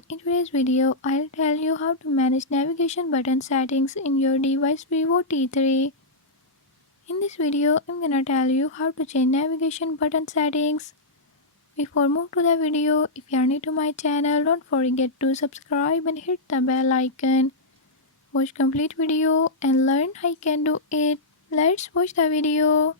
everyone, in today's video I'll tell you how to manage navigation button settings in your device Vivo T3. In this video I'm gonna tell you how to change navigation button settings. Before move to the video, if you are new to my channel, don't forget to subscribe and hit the bell icon. Watch complete video and learn how you can do it. Let's watch the video.